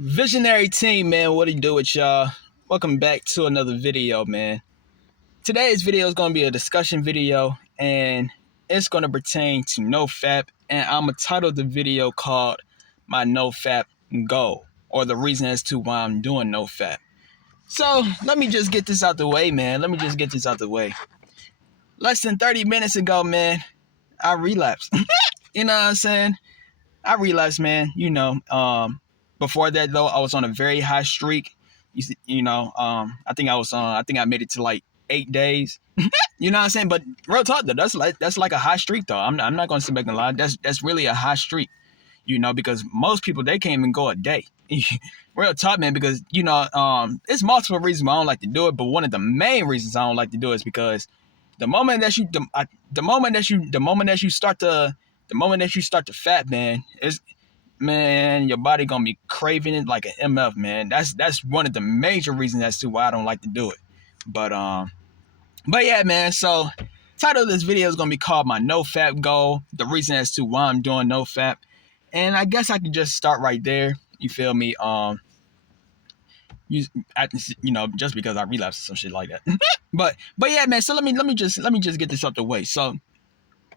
Visionary team, man, what do you do with y'all? Welcome back to another video, man. Today's video is going to be a discussion video, and it's going to pertain to Nofap, and I'm going to title the video called My Nofap Goal, or the reason as to why I'm doing Nofap. So, let me just get this out the way, man. Less than 30 minutes ago, man, I relapsed. You know what I'm saying? I relapsed, man. Before that though, I was on a very high streak. I think I made it to like 8 days. You know what I'm saying? But real talk though, that's like a high streak though. I'm not gonna sit back and lie. That's really a high streak. Because most people they can't even go a day. Real talk, man. Because it's multiple reasons why I don't like to do it, but one of the main reasons I don't like to do it is because the moment that you start to fat, man, your body gonna be craving it like an MF, man. That's one of the major reasons as to why I don't like to do it. But yeah, man. So, title of this video is gonna be called My Nofap Goal. The reason as to why I'm doing Nofap, and I guess I can just start right there. You feel me? Just because I relapsed or some shit like that. but yeah, man. So let me just get this out the way. So,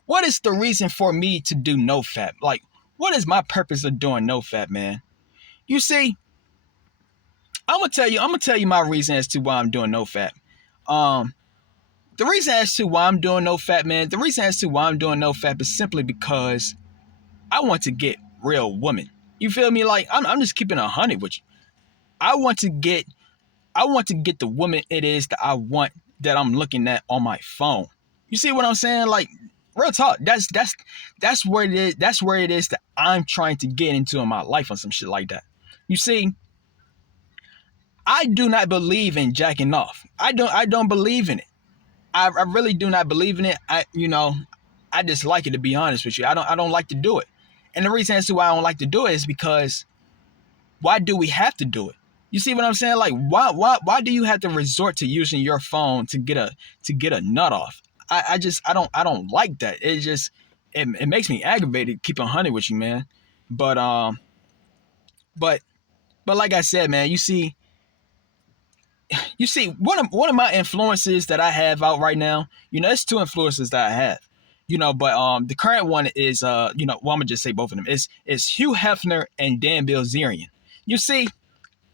what is the reason for me to do Nofap? Like, what is my purpose of doing Nofap, man? You see, I'm gonna tell you my reason as to why I'm doing Nofap. The reason as to why I'm doing Nofap, man, is simply because I want to get real women. You feel me? Like, I'm just keeping 100 with you. I want to get the woman it is that I want, that I'm looking at on my phone. You see what I'm saying? Like, real talk. That's where it is. That's where it is that I'm trying to get into in my life, or some shit like that. You see, I do not believe in jacking off. I don't believe in it. I really do not believe in it. I dislike it, to be honest with you. I don't like to do it. And the reason as to why I don't like to do it is because why do we have to do it? You see what I'm saying? Like, why do you have to resort to using your phone to get a nut off? I don't like that. It makes me aggravated. Keep 100 with you, man. But like I said, man, you see one of my influences that I have out right now. It's two influences that I have. But the current one is I'm gonna just say both of them. It's Hugh Hefner and Dan Bilzerian. You see,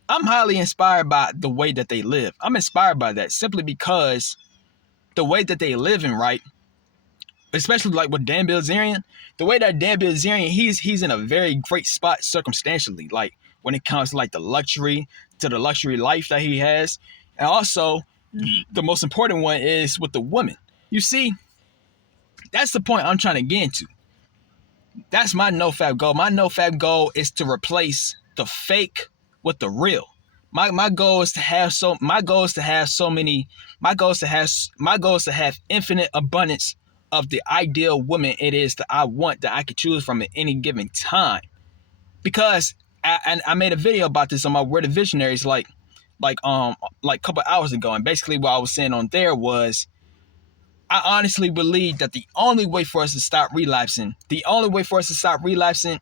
I'm highly inspired by the way that they live. I'm inspired by that simply because the way that they live in, right? Especially like with Dan Bilzerian, the way that Dan Bilzerian, he's in a very great spot circumstantially, like when it comes to like the luxury life that he has. And also, the most important one is with the woman. You see, that's the point I'm trying to get into. That's my NoFap goal. My NoFap goal is to replace the fake with the real. My goal is to have infinite abundance of the ideal woman it is that I want, that I could choose from at any given time. Because I made a video about this on my Word of Visionaries like a couple hours ago, and basically what I was saying on there was, I honestly believe that the only way for us to stop relapsing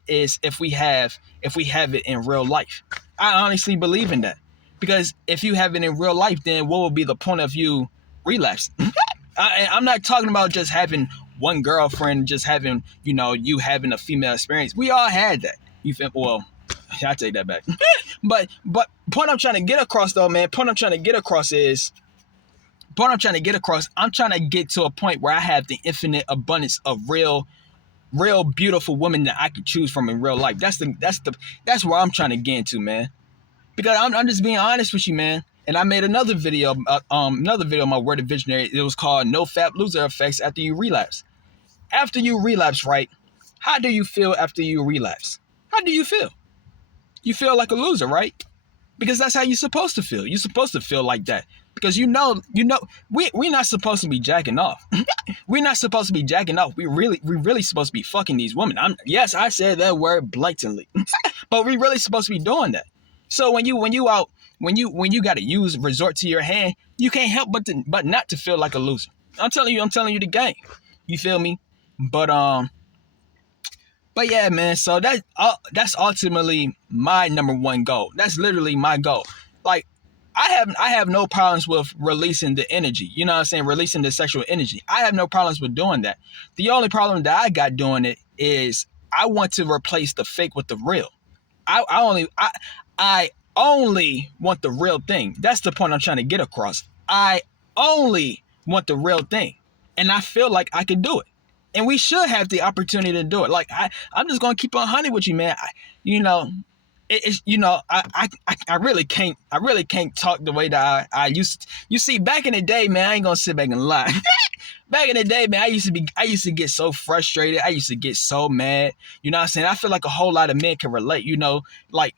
is if we have it in real life. I honestly believe in that. Because if you have it in real life, then what will be the point of you relapsing? I'm not talking about just having one girlfriend, just having, you having a female experience. We all had that. You feel? Well, I take that back. but point I'm trying to get across though, man. I'm trying to get to a point where I have the infinite abundance of real beautiful women that I can choose from in real life. That's where I'm trying to get into, man. Because I'm just being honest with you, man. And I made another video on my Word of Visionary. It was called Nofap Loser Effects After You Relapse. After you relapse, right? How do you feel after you relapse? How do you feel? You feel like a loser, right? Because that's how you're supposed to feel. You're supposed to feel like that. Because we're not supposed to be jacking off. We're not supposed to be jacking off. We really supposed to be fucking these women. Yes, I said that word blatantly. But we really supposed to be doing that. So when you gotta resort to your hand, you can't help but not to feel like a loser. I'm telling you the game. You feel me? But But yeah, man. So that's ultimately my number one goal. That's literally my goal. Like I have no problems with releasing the energy. You know what I'm saying? Releasing the sexual energy. I have no problems with doing that. The only problem that I got doing it is I want to replace the fake with the real. I only want the real thing. That's the point I'm trying to get across. I only want the real thing. And I feel like I can do it. And we should have the opportunity to do it. Like I'm just gonna keep on honey with you, man. You know, it's I really can't talk the way that I used to. You see, back in the day, man, I ain't gonna sit back and lie. Back in the day, man, I used to get so frustrated. I used to get so mad. You know what I'm saying? I feel like a whole lot of men can relate, like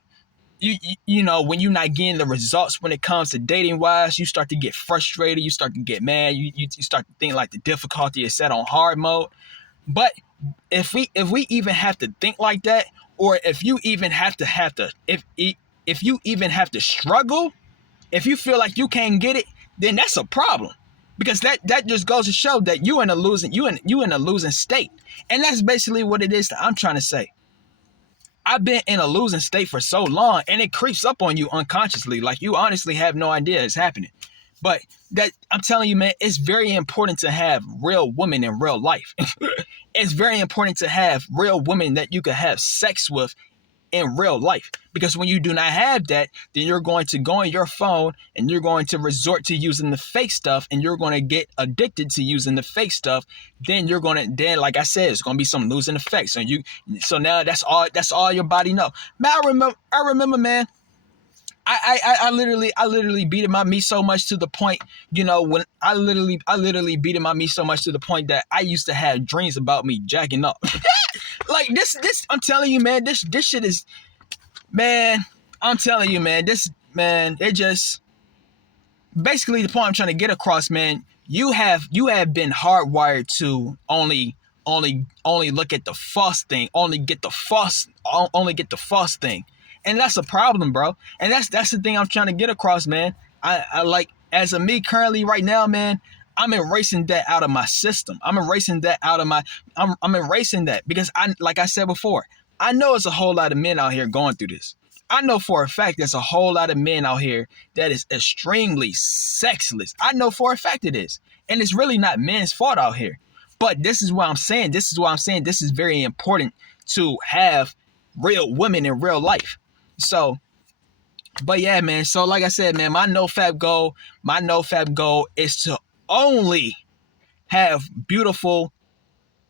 you know, when you're not getting the results when it comes to dating wise, you start to get frustrated, you start to get mad, you start to think like the difficulty is set on hard mode. But if we even have to think like that, or if you even have to if you even have to struggle, if you feel like you can't get it, then that's a problem. Because that just goes to show that you in a losing state. And that's basically what it is that I'm trying to say. I've been in a losing state for so long, and it creeps up on you unconsciously. Like you honestly have no idea it's happening. But that I'm telling you, man, it's very important to have real women in real life. It's very important to have real women that you can have sex with in real life. Because when you do not have that, then you're going to go on your phone and you're going to resort to using the fake stuff, and you're going to get addicted to using the fake stuff. Then like I said, it's going to be some losing effects. So now that's all your body know. Man, I remember, man. I literally beat my meat so much to the point, when I literally beat my meat so much to the point that I used to have dreams about me jacking up. Like this, I'm telling you, man, this shit is, man, I'm telling you, man, it just, basically the point I'm trying to get across, man, you have been hardwired to only look at the false thing, only get the false thing. And that's a problem, bro. And that's the thing I'm trying to get across, man. I like, as of me currently right now, man, I'm erasing that out of my system. I'm erasing that because like I said before, I know it's a whole lot of men out here going through this. I know for a fact there's a whole lot of men out here that is extremely sexless. I know for a fact it is. And it's really not men's fault out here. But this is what I'm saying. This is very important to have real women in real life. So, but yeah, man. So like I said, man, my Nofap goal is to only have beautiful,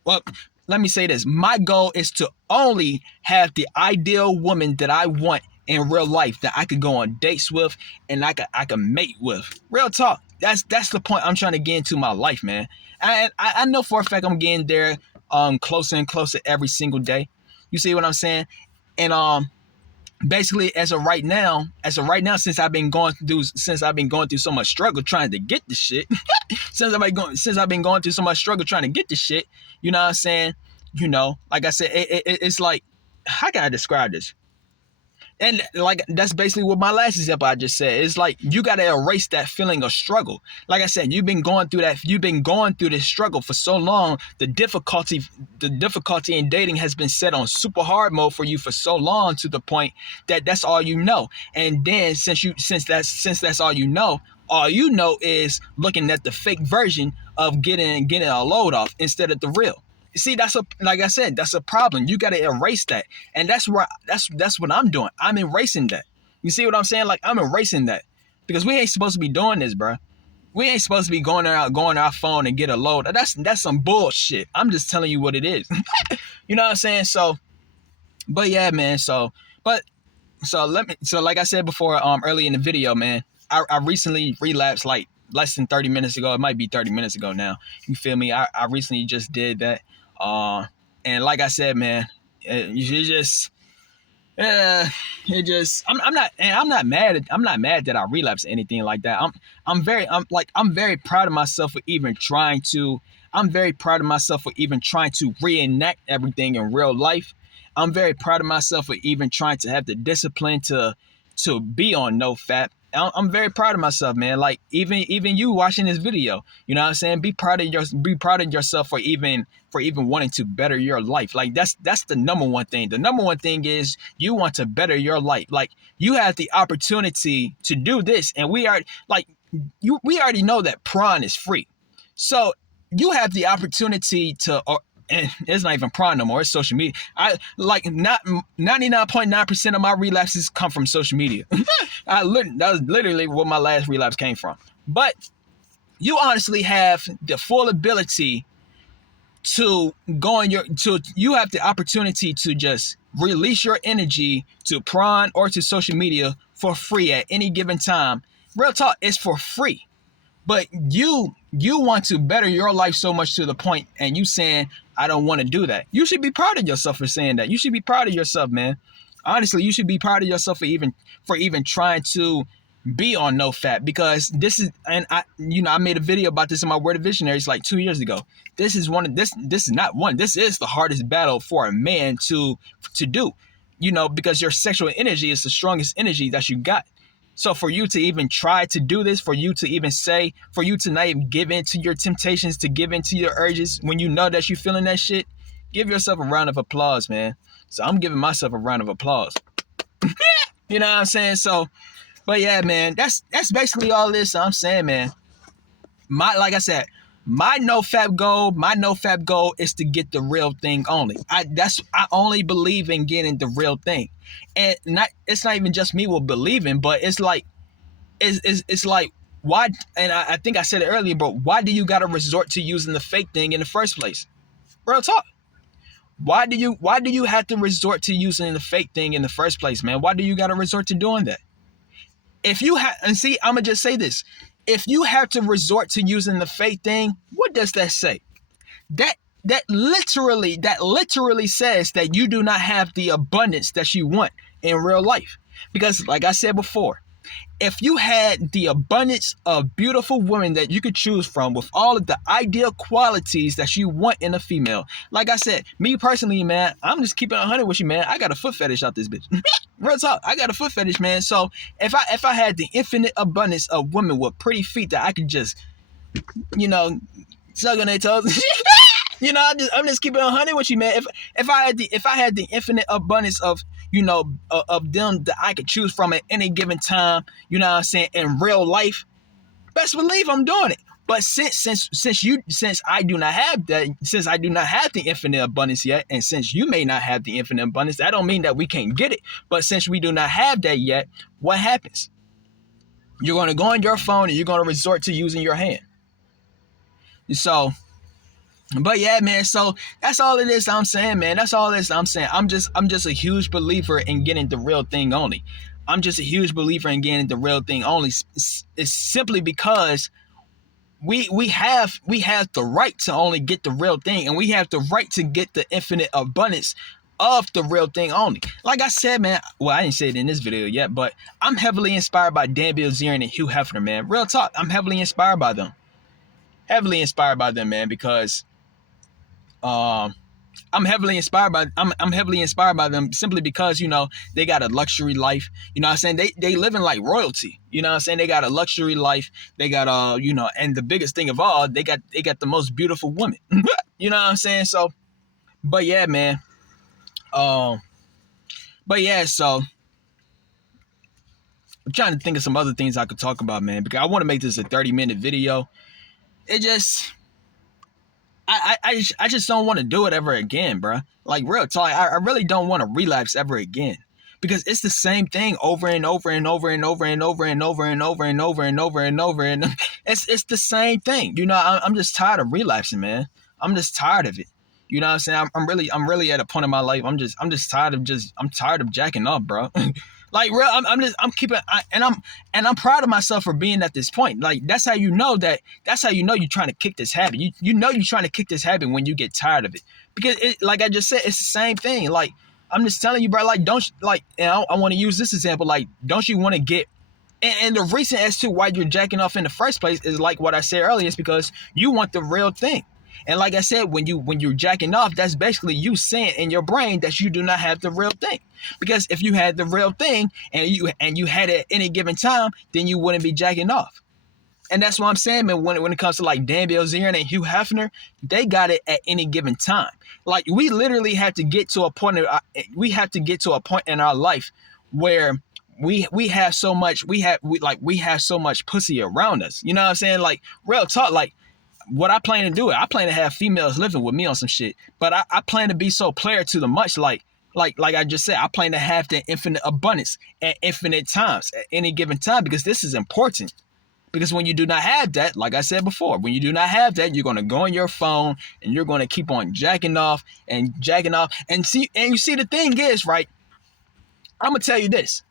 well, let me say this. My goal is to only have the ideal woman that I want in real life, that I could go on dates with and I could mate with. Real talk. That's the point I'm trying to get into my life, man. And I know for a fact I'm getting there closer and closer every single day. You see what I'm saying? And basically, as of right now, since I've been going through so much struggle trying to get this shit, since I've been going through so much struggle trying to get this shit, you know what I'm saying? Like I said, it's like, how can I describe this? And like, that's basically what my last example I just said. It's like, you got to erase that feeling of struggle. Like I said, you've been going through this struggle for so long. The difficulty in dating has been set on super hard mode for you for so long, to the point that that's all you know. And then since that's all you know is looking at the fake version of getting a load off instead of the real. See, like I said, that's a problem. You got to erase that. And that's what I'm doing. I'm erasing that. You see what I'm saying? Like, I'm erasing that. Because we ain't supposed to be doing this, bro. We ain't supposed to be going on our phone and get a load. That's some bullshit. I'm just telling you what it is. You know what I'm saying? So, but yeah, man. So like I said before, early in the video, man, I recently relapsed like less than 30 minutes ago. It might be 30 minutes ago now. You feel me? I recently just did that. And like I said, man, I'm not mad that I relapsed or anything like that. I'm very proud of myself for even trying to reenact everything in real life. I'm very proud of myself for even trying to have the discipline to be on Nofap. I'm very proud of myself, man. Like even you watching this video, you know what I'm saying? Be proud of yourself for even wanting to better your life. Like that's the number one thing. The number one thing is you want to better your life. Like you have the opportunity to do this, and we already know that prawn is free. So you have the opportunity to, and it's not even prawn no more. It's social media. Not 99.9% of my relapses come from social media. That was literally where my last relapse came from. But you honestly have the full ability to you have the opportunity to just release your energy to prawn or to social media for free at any given time. Real talk, it's for free. But you want to better your life so much to the point, and you saying, I don't want to do that. You should be proud of yourself for saying that. You should be proud of yourself, man. Honestly, you should be proud of yourself for even trying to be on Nofap, because this is, and I made a video about this in my Word of Visionaries like 2 years ago. This is the hardest battle for a man to do, because your sexual energy is the strongest energy that you got. So for you to even try to do this, for you to not even give in to your temptations, to give in to your urges when you know that you're feeling that shit, give yourself a round of applause, man. So I'm giving myself a round of applause. You know what I'm saying? So, but yeah, man, that's basically all this I'm saying, man. Like I said, my NoFap goal is to get the real thing only. I only believe in getting the real thing. And it's not even just me will believe in, but it's like why, and I think I said it earlier, but why do you gotta resort to using the fake thing in the first place? Real talk. Why do you have to resort to using the fake thing in the first place, man? Why do you gotta resort to doing that? If you have, and see, I'm gonna just say this. If you have to resort to using the fake thing, what does that say? That literally says that you do not have the abundance that you want in real life. Because like I said before, if you had the abundance of beautiful women that you could choose from with all of the ideal qualities that you want in a female, like I said, me personally, man, I'm just keeping 100 with you, man. I got a foot fetish out this bitch. Real talk, I got a foot fetish, man. So if I had the infinite abundance of women with pretty feet that I could just, suck on their toes. I'm just keeping 100 with you, man. If I had the infinite abundance of of them that I could choose from at any given time, you know what I'm saying, in real life, best believe I'm doing it. But since I do not have that, since I do not have the infinite abundance yet, and since you may not have the infinite abundance, that don't mean that we can't get it. But since we do not have that yet, what happens? You're going to go on your phone and you're going to resort to using your hand. So, but yeah, man, so that's all it is I'm saying, man. That's all it is I'm saying. I'm just a huge believer in getting the real thing only. I'm just a huge believer in getting the real thing only. It's simply because we have the right to only get the real thing, and we have the right to get the infinite abundance of the real thing only. Like I said, man, well, I didn't say it in this video yet, but I'm heavily inspired by Dan Bilzerian and Hugh Hefner, man. Real talk, I'm heavily inspired by them. Heavily inspired by them, man, because I'm heavily inspired by them simply because they got a luxury life. You know what I'm saying? They living like royalty. You know what I'm saying? They got a luxury life. They got and the biggest thing of all, they got the most beautiful women. You know what I'm saying? So, but yeah, man. But yeah, so I'm trying to think of some other things I could talk about, man, because I want to make this a 30-minute video. It just I just don't want to do it ever again, bro. Like, real talk, I really don't want to relapse ever again, because it's the same thing over and over and over and over and over and over and over and over and over and over and it's the same thing. I'm just tired of relapsing, man. I'm just tired of it. You know what I'm saying? I'm really at a point in my life. I'm just tired of jacking up, bro. Like, real, I'm proud of myself for being at this point. Like, that's how you know you're trying to kick this habit. You know you're trying to kick this habit when you get tired of it. Because like I just said, it's the same thing. Like, I'm just telling you, bro, like, I want to use this example. Like, don't you want to get, and the reason as to why you're jacking off in the first place is like what I said earlier, is because you want the real thing. And like I said, when you're jacking off, that's basically you saying in your brain that you do not have the real thing. Because if you had the real thing and you had it at any given time, then you wouldn't be jacking off. And that's what I'm saying, man. When it comes to like Dan Bilzerian and Hugh Hefner, they got it at any given time. Like we literally have to get to a point. We have to get to a point in our life where we have so much. We have so much pussy around us. You know what I'm saying? Like real talk. Like what I plan to do. I plan to have females living with me on some shit. But I plan to be so player to the much. Like I just said, I plan to have the infinite abundance at infinite times at any given time because this is important. Because when you do not have that, like I said before, when you do not have that, you're going to go on your phone and you're going to keep on jacking off. And you see, the thing is, right, I'm going to tell you this.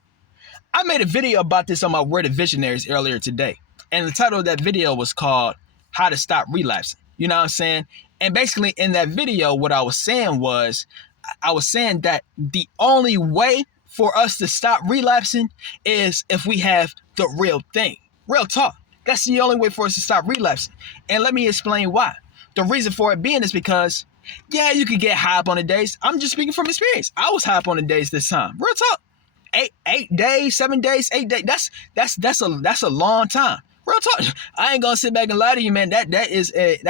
I made a video about this on my Word of Visionaries earlier today. And the title of that video was called How to Stop Relapsing. You know what I'm saying? And basically in that video, what I was saying that the only way for us to stop relapsing is if we have the real thing. Real talk. That's the only way for us to stop relapsing. And let me explain why. The reason for it being is because, yeah, you could get high up on the days. I'm just speaking from experience. I was high up on the days this time. Real talk. 8 days, 7 days, 8 days. That's a long time. Real talk. I ain't gonna sit back and lie to you, man. That is a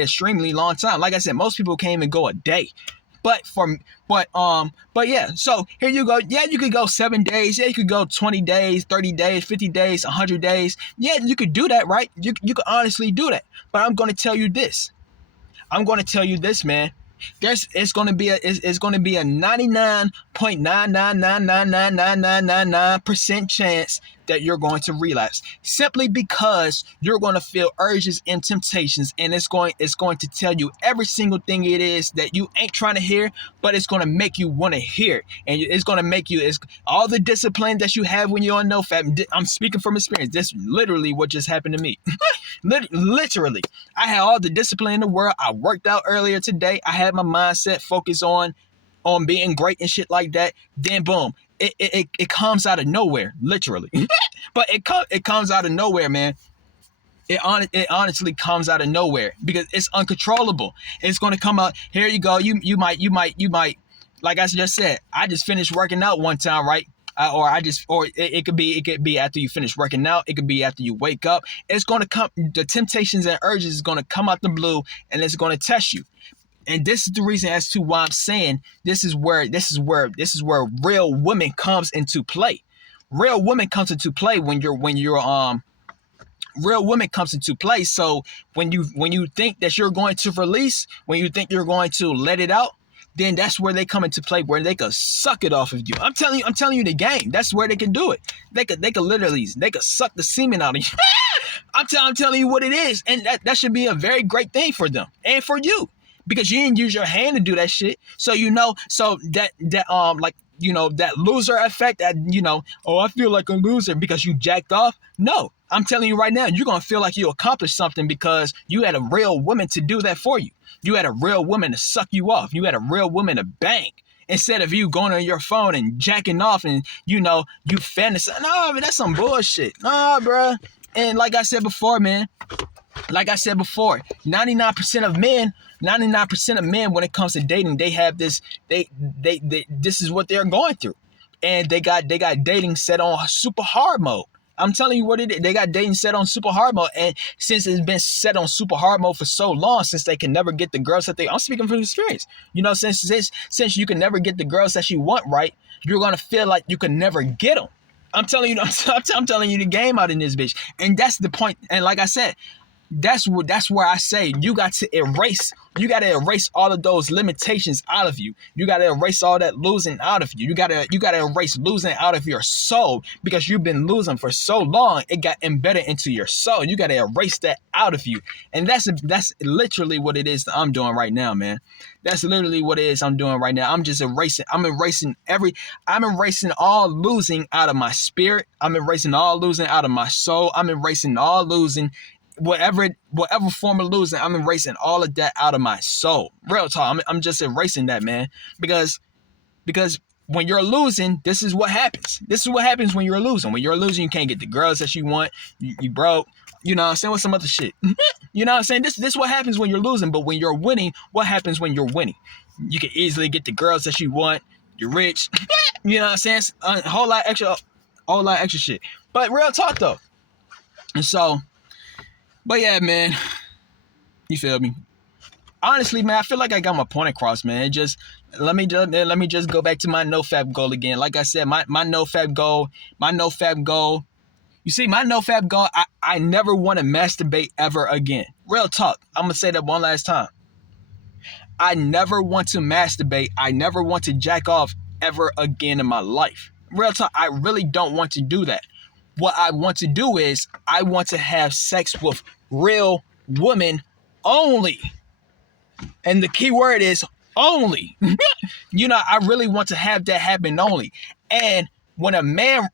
extremely long time. Like I said, most people can't even go a day. But yeah, so here you go. Yeah, you could go 7 days. Yeah, you could go 20 days, 30 days, 50 days, 100 days. Yeah, you could do that, right? You could honestly do that. But I'm going to tell you this. Man. It's going to be a 99.9999999% chance that you're going to relapse simply because you're going to feel urges and temptations, and it's going to tell you every single thing it is that you ain't trying to hear, but it's going to make you want to hear, and it's going to make you all the discipline that you have when you're on Nofap. I'm speaking from experience. That's literally what just happened to me. Literally, I had all the discipline in the world. I worked out earlier today. I had my mindset focused on being great and shit like that. Then boom, it comes out of nowhere, literally. But it comes out of nowhere, man. It honestly comes out of nowhere because it's uncontrollable. It's going to come out. Here you go. You might. Like I just said, I just finished working out one time, right? It could be after you finish working out. It could be after you wake up. It's going to come. The temptations and urges is going to come out the blue, and it's going to test you. And this is the reason as to why I'm saying this is where real women comes into play. Real women comes into play real women comes into play. So when you think that you're going to release, when you think you're going to let it out, then that's where they come into play, where they could suck it off of you. I'm telling you the game. That's where they can do it. They could suck the semen out of you. I'm telling you what it is, and that should be a very great thing for them and for you. Because you didn't use your hand to do that shit. So that loser effect that, I feel like a loser because you jacked off. No, I'm telling you right now, you're going to feel like you accomplished something because you had a real woman to do that for you. You had a real woman to suck you off. You had a real woman to bang. Instead of you going on your phone and jacking off and, you fantasize. No, man, that's some bullshit. Nah, bro. And like I said before, man, 99% of men, when it comes to dating, they have this, this is what they're going through. And they got dating set on super hard mode. I'm telling you what it is. They got dating set on super hard mode. And since it's been set on super hard mode for so long, since they can never get the girls that I'm speaking from experience. Since you can never get the girls that you want, right, you're going to feel like you can never get them. I'm telling you, I'm telling you the game out in this bitch. And that's the point. And like I said, that's where I say you got to erase all of those limitations out of you. You got to erase all that losing out of you. You got to erase losing out of your soul because you've been losing for so long. It got embedded into your soul. You got to erase that out of you. And that's literally what it is that I'm doing right now, man. That's literally what it is I'm doing right now. I'm just erasing. I'm erasing all losing out of my spirit. I'm erasing all losing out of my soul. I'm erasing all losing. Whatever form of losing, I'm erasing all of that out of my soul. Real talk. I'm just erasing that, man. Because when you're losing, this is what happens. This is what happens when you're losing. When you're losing, you can't get the girls that you want. You broke. You know what I'm saying? With some other shit. You know what I'm saying? This what happens when you're losing, but when you're winning, what happens when you're winning? You can easily get the girls that you want. You're rich. You know what I'm saying? A whole lot extra shit. But real talk though. And so, but yeah, man. You feel me? Honestly, man, I feel like I got my point across, man. It just let me just go back to my Nofap goal again. Like I said, my Nofap goal. You see, my Nofap goal, I never want to masturbate ever again. Real talk. I'm gonna say that one last time. I never want to masturbate. I never want to jack off ever again in my life. Real talk. I really don't want to do that. What I want to do is I want to have sex with real women only. And the key word is only. You know, I really want to have that happen only. And when a man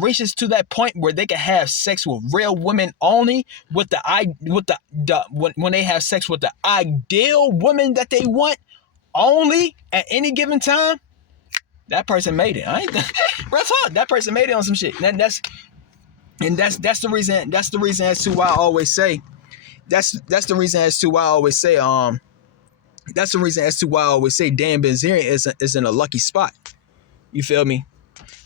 reaches to that point where they can have sex with real women only, when they have sex with the ideal woman that they want only at any given time, that person made it. I ain't real talk. That person made it on some shit. And that's the reason. That's the reason as to why I always say. That's the reason as to why I always say. That's the reason as to why I always say Dan Bilzerian is in a lucky spot. You feel me?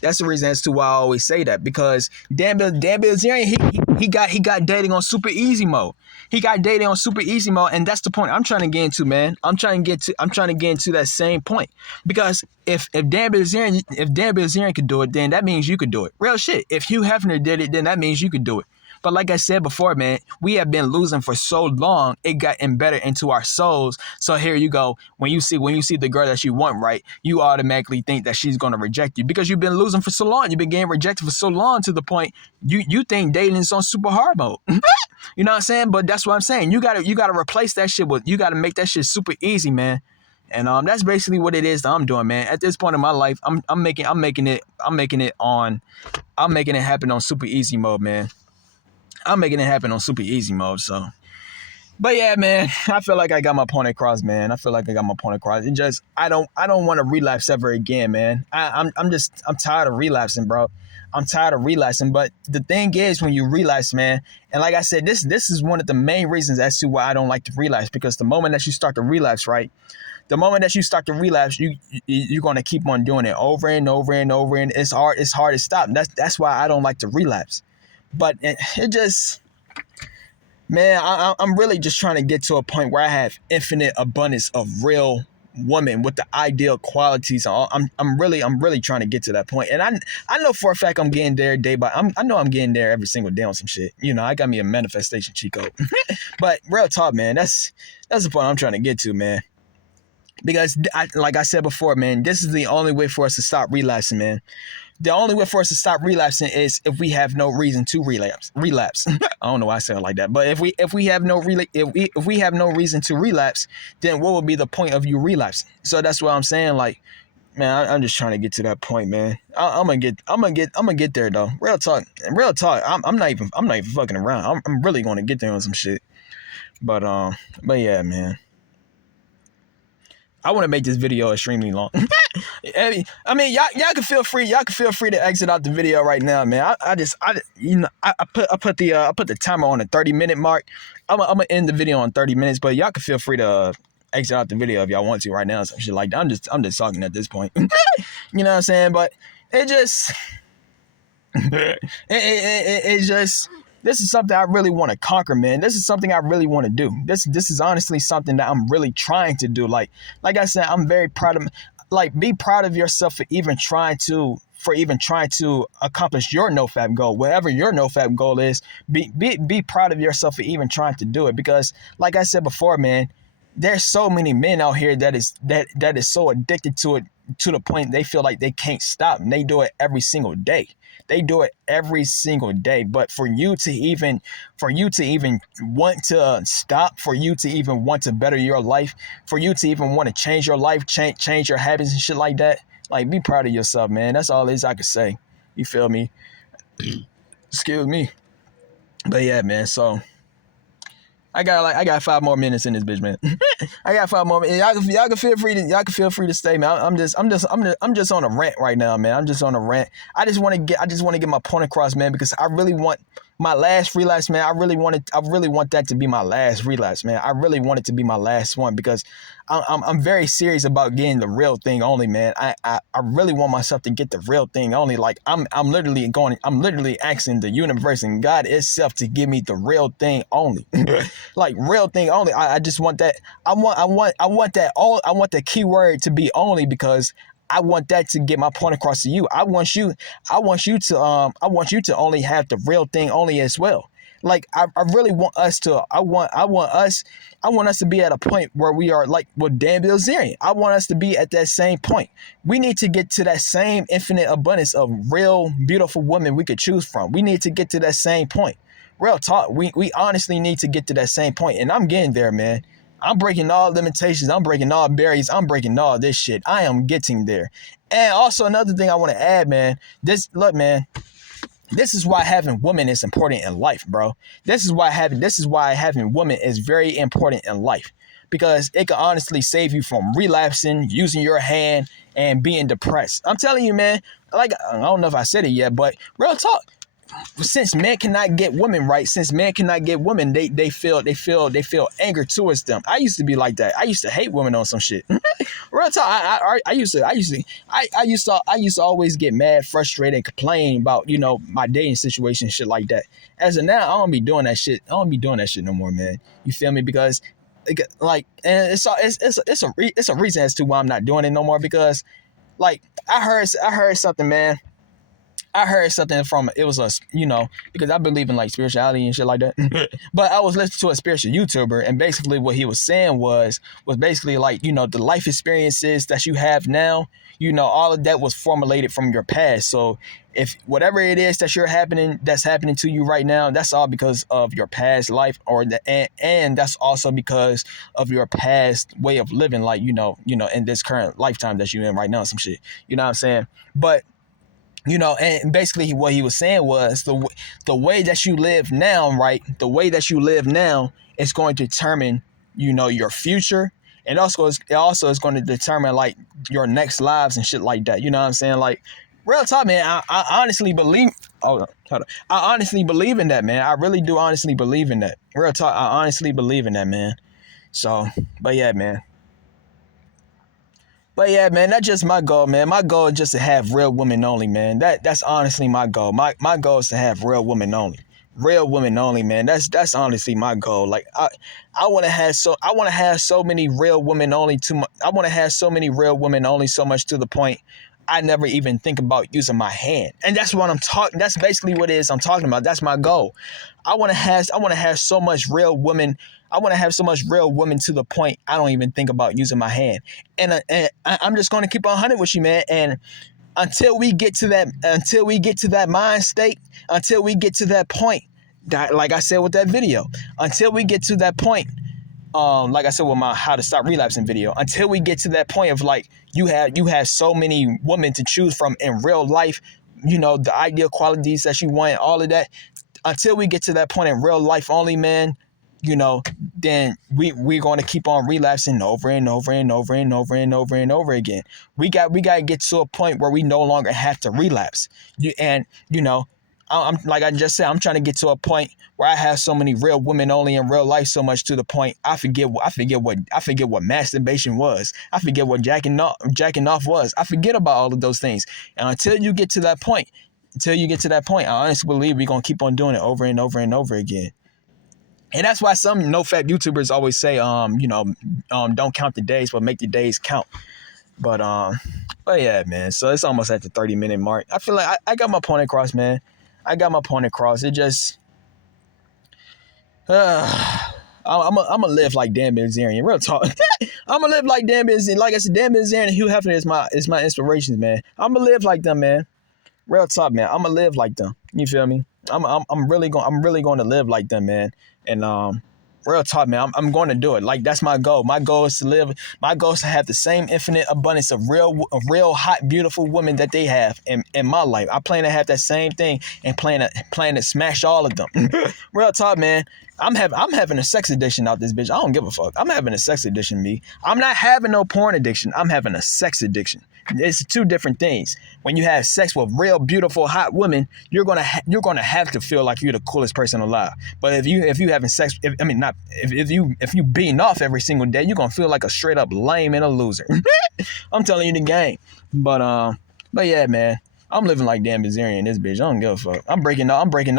That's the reason as to why I always say that, because Dan Bilzerian, he got dating on super easy mode. He got dating on super easy mode, and that's the point I'm trying to get into, man. I'm trying to get into that same point, because if Dan Bilzerian could do it, then that means you could do it. Real shit. If Hugh Hefner did it, then that means you could do it. But like I said before, man, we have been losing for so long, it got embedded into our souls. So here you go. When you see the girl that you want, right, you automatically think that she's gonna reject you because you've been losing for so long. You've been getting rejected for so long to the point you think dating is on super hard mode. You know what I'm saying? But that's what I'm saying. You gotta replace that shit with, you gotta make that shit super easy, man. And that's basically what it is that I'm doing, man. At this point in my life, I'm making it happen on super easy mode, man. I'm making it happen on super easy mode, so. But yeah, man, I feel like I got my point across, man. It just, I don't want to relapse ever again, man. I'm tired of relapsing, bro. I'm tired of relapsing. But the thing is, when you relapse, man, and like I said, this is one of the main reasons as to why I don't like to relapse, because the moment that you start to relapse, right? The moment that you start to relapse, you're gonna keep on doing it over and over and over, and it's hard to stop. That's why I don't like to relapse. But it just, man, I'm really just trying to get to a point where I have infinite abundance of real women with the ideal qualities. I'm really trying to get to that point. And I know for a fact I'm getting there I know I'm getting there every single day on some shit. You know, I got me a manifestation cheat code. But real talk, man, that's the point I'm trying to get to, man. Because like I said before, man, this is the only way for us to stop relapsing, man. The only way for us to stop relapsing is if we have no reason to relapse. I don't know why I said it like that, but if we have no reason to relapse, then what would be the point of you relapsing? So that's what I'm saying. Like, man, I'm just trying to get to that point, man. I'm gonna get there though. Real talk. I'm not even fucking around. I'm really gonna get there on some shit. But yeah, man. I want to make this video extremely long. I mean, y'all can feel free. Y'all can feel free to exit out the video right now, man. I put the timer on the 30-minute mark. I'm gonna end the video on 30 minutes, but y'all can feel free to exit out the video if y'all want to right now. Some shit like that. I'm just talking at this point. You know what I'm saying? But it just, it just. This is something I really want to conquer, man. This is something I really want to do. This is honestly something that I'm really trying to do. Like I said, I'm very proud of, like, be proud of yourself for even trying to accomplish your NoFap goal. Whatever your NoFap goal is, be proud of yourself for even trying to do it. Because like I said before, man, there's so many men out here that is so addicted to it, to the point they feel like they can't stop, and they do it every single day. But for you to even want to stop, for you to even want to better your life, for you to even want to change your life, change your habits and shit like that, like, be proud of yourself, man. That's all it is I could say. You feel me? Excuse me. But yeah, man, so I got 5 more minutes in this bitch, man. I got 5 more minutes. Y'all can feel free to stay, man. I'm just on a rant right now, man. I'm just on a rant. I just want to get my point across, man, because I really want my last relapse, man, I really want that to be my last relapse, man. I really want it to be my last one because I'm very serious about getting the real thing only, man. I really want myself to get the real thing only. Like I'm literally asking the universe and God itself to give me the real thing only. Like real thing only. I just want that. I want that all. I want the keyword to be only because I want that to get my point across to you. I want you to only have the real thing only as well. Like I really want us to I want us to be at a point where we are like with Dan Bilzerian. I want us to be at that same point. We need to get to that same infinite abundance of real beautiful women we could choose from. We need to get to that same point. Real talk. We honestly need to get to that same point, and I'm getting there, man. I'm breaking all limitations. I'm breaking all barriers. I'm breaking all this shit. I am getting there. And also another thing I want to add, man. Look, man. This is why having women is important in life, bro. This is why having women is very important in life. Because it can honestly save you from relapsing, using your hand, and being depressed. I'm telling you, man. Like, I don't know if I said it yet, but real talk. Since men cannot get women right, they feel anger towards them. I used to be like that. I used to hate women on some shit. Real talk. I used to always get mad, frustrated, and complain about my dating situation, shit like that. As of now, I don't be doing that shit. I don't be doing that shit no more, man. You feel me? Because like, and it's a reason as to why I'm not doing it no more. Because like I heard something, man. I heard something from it was because I believe in like spirituality and shit like that. But I was listening to a spiritual YouTuber, and basically what he was saying was basically like the life experiences that you have now, all of that was formulated from your past. So if whatever it is that's happening to you right now, that's all because of your past life, and that's also because of your past way of living, like in this current lifetime that you're in right now, some shit. You know what I'm saying? But and basically what he was saying was the way that you live now, right? The way that you live now is going to determine, your future. And it also is going to determine like your next lives and shit like that. You know what I'm saying? Like real talk, man. I honestly believe. Hold on. I honestly believe in that, man. I really do honestly believe in that. Real talk. I honestly believe in that, man. So, but yeah, man. But yeah, man, that's just my goal, man. My goal is just to have real women only, man. That's honestly my goal. My goal is to have real women only. Real women only, man. That's honestly my goal. Like I want to have so many real women only I want to have so many real women only so much to the point I never even think about using my hand. And that's what I'm talking. That's basically what it is I'm talking about. That's my goal. I want to have so much real women. I want to have so much real women to the point I don't even think about using my hand. And I'm just going to keep on hunting with you, man. And until we get to that mind state, until we get to that point, that, like I said with that video, until we get to that point, like I said with my how to stop relapsing video, until we get to that point of like you have so many women to choose from in real life, the ideal qualities that you want, all of that. Until we get to that point in real life only, man, then we're going to keep on relapsing over and over and over and over and over and over again. We got to get to a point where we no longer have to relapse. I'm like I just said, I'm trying to get to a point where I have so many real women only in real life, so much to the point I forget what masturbation was. I forget what jacking off was. I forget about all of those things. And until you get to that point, I honestly believe we're gonna keep on doing it over and over and over again. And that's why some Nofap YouTubers always say, don't count the days, but make the days count. But yeah, man. So it's almost at the 30-minute mark. I feel like I got my point across, man. I got my point across. It just, I'm gonna live like Dan Bilzerian. Real talk. I'm gonna live like Dan Bilzerian. Like I said, Dan Bilzerian and Hugh Hefner is my inspirations, man. I'm gonna live like them, man. Real talk, man. I'm gonna live like them. You feel me? I'm really going to live like them, man. And real talk, man. I'm going to do it. Like that's my goal. My goal is to have the same infinite abundance of real hot, beautiful women that they have in my life. I plan to have that same thing and plan to smash all of them. Real talk, man. I'm having a sex addiction out this bitch. I don't give a fuck. I'm having a sex addiction, me. I'm not having no porn addiction. I'm having a sex addiction. It's two different things. When you have sex with real beautiful hot women, you're gonna have to feel like you're the coolest person alive. But if you having sex, if you beating off every single day, you're gonna feel like a straight up lame and a loser. I'm telling you the game. But yeah, man. I'm living like Dan Bilzerian in this bitch. I don't give a fuck. I'm breaking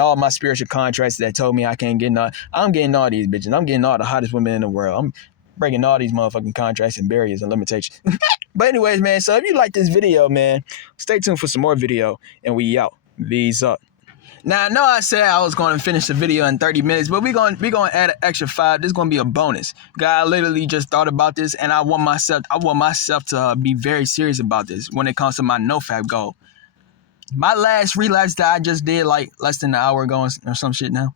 all my spiritual contracts that told me I can't get none. I'm getting all these bitches. I'm getting all the hottest women in the world. I'm breaking all these motherfucking contracts and barriers and limitations. But anyways, man, so if you like this video, man, stay tuned for some more video, and we out. V's up. Now, I know I said I was going to finish the video in 30 minutes, but we're going to add an extra 5. This is going to be a bonus. God, I literally just thought about this, and I want myself to be very serious about this when it comes to my Nofap goal. My last relapse that I just did like less than an hour ago or some shit now.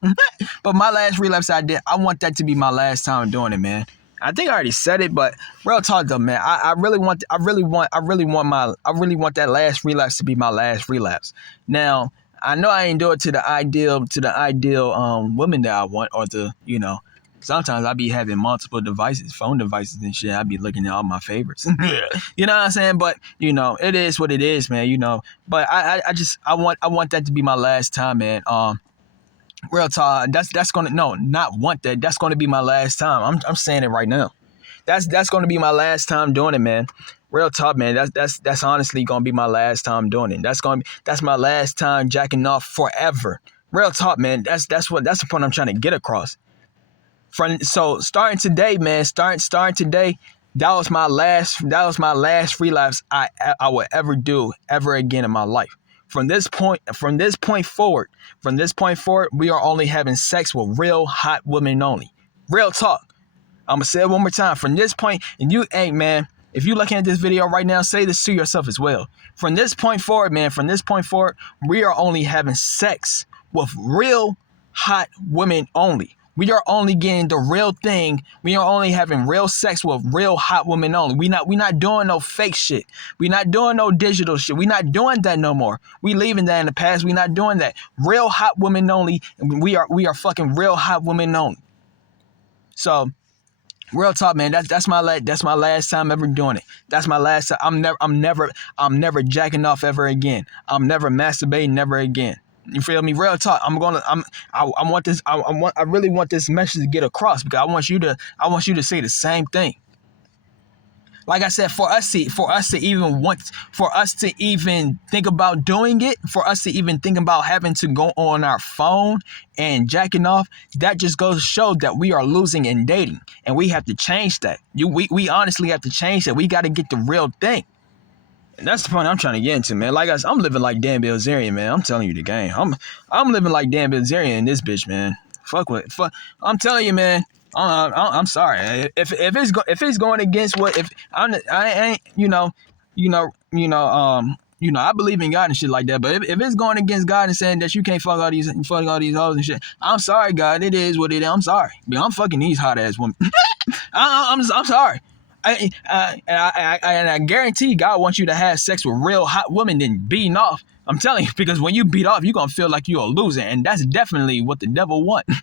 But my last relapse I did, I want that to be my last time doing it, man. I think I already said it, but real talk though, man. I really want that last relapse to be my last relapse. Now, I know I ain't do it to the ideal woman that I want, or sometimes I be having multiple devices, phone devices and shit. I be looking at all my favorites. You know what I'm saying? But it is what it is, man. But I want that to be my last time, man. Real talk. That's gonna not want that. That's gonna be my last time. I'm saying it right now. That's gonna be my last time doing it, man. Real talk, man. That's honestly gonna be my last time doing it. That's my last time jacking off forever. Real talk, man. That's the point I'm trying to get across. So starting today, man, starting today, that was my last relapse I would ever do ever again in my life. From this point forward, we are only having sex with real hot women only. Real talk. I'm gonna say it one more time. From this point, and man, if you're looking at this video right now, say this to yourself as well. From this point forward, man, we are only having sex with real hot women only. We are only getting the real thing. We are only having real sex with real hot women only. We not doing no fake shit. We not doing no digital shit. We not doing that no more. We leaving that in the past. We not doing that. Real hot women only. We are fucking real hot women only. So, real talk, man. That's my last time ever doing it. That's my last time. I'm never jacking off ever again. I'm never masturbating never again. You feel me? Real talk. I really want this message to get across, because I want you to say the same thing. Like I said, for us to even think about doing it, for us to even think about having to go on our phone and jacking off, that just goes to show that we are losing in dating, and we have to change that. We honestly have to change that. We got to get the real thing. And that's the point I'm trying to get into, man. Like I said, I'm living like Dan Bilzerian, man. I'm telling you the game. I'm living like Dan Bilzerian in this bitch, man. Fuck. I'm telling you, man. I'm sorry. If it's going against what I believe in God and shit like that. But if it's going against God and saying that you can't fuck all these hoes and shit, I'm sorry, God. It is what it is. I'm sorry. But I'm fucking these hot ass women. I'm sorry. And I guarantee God wants you to have sex with real hot women than beating off. I'm telling you, because when you beat off, you're gonna feel like you're a loser, and that's definitely what the devil wants.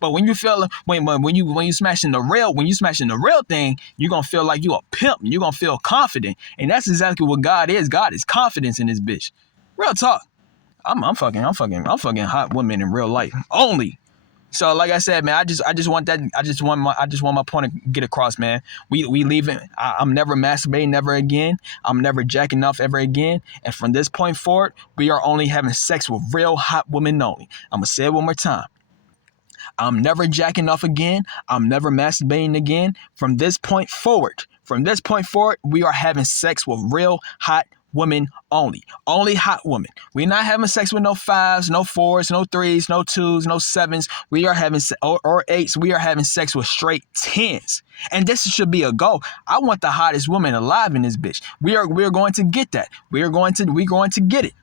But when you feel when you smashing the real thing, you're gonna feel like you're a pimp. You're gonna feel confident, and that's exactly what God is. God is confidence in this bitch. Real talk. I'm fucking hot women in real life only. So like I said, man, I just want my point to get across, man. We leaving. I'm never masturbating never again. I'm never jacking off ever again. And from this point forward, we are only having sex with real hot women only. I'm gonna say it one more time. I'm never jacking off again. I'm never masturbating again. From this point forward, we are having sex with real hot women only. Only hot women. We're not having sex with no 5s, no 4s, no 3s, no 2s, no 7s. We are having or 8s. We are having sex with straight 10s. And this should be a goal. I want the hottest woman alive in this bitch. We're going to get that. We're going to get it.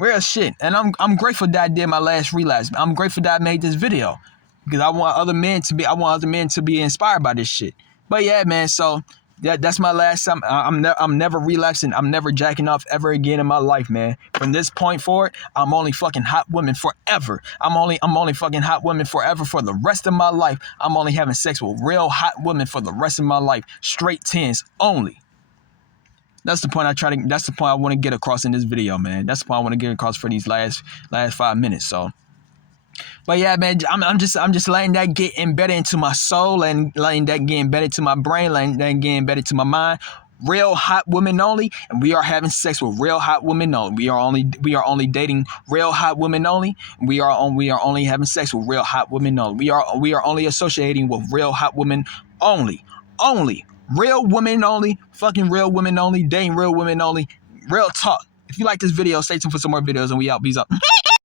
Real shit. And I'm grateful that I did my last relapse. I'm grateful that I made this video, because I want other men to be inspired by this shit. But yeah, man, so That's my last time. I'm never relapsing. I'm never jacking off ever again in my life, man. From this point forward, I'm only fucking hot women forever. I'm only fucking hot women forever for the rest of my life. I'm only having sex with real hot women for the rest of my life. Straight tens only. That's the point that's the point I want to get across in this video, man. That's the point I want to get across for these last 5 minutes. So, but yeah, man, I'm just letting that get embedded into my soul and letting that get embedded to my brain, letting that get embedded to my mind. Real hot women only, and we are having sex with real hot women only. We are only dating real hot women only. We are only having sex with real hot women only. We are only associating with real hot women only. Only. Real women only, fucking real women only, dating real women only. Real talk. If you like this video, stay tuned for some more videos, and we out. Peace out.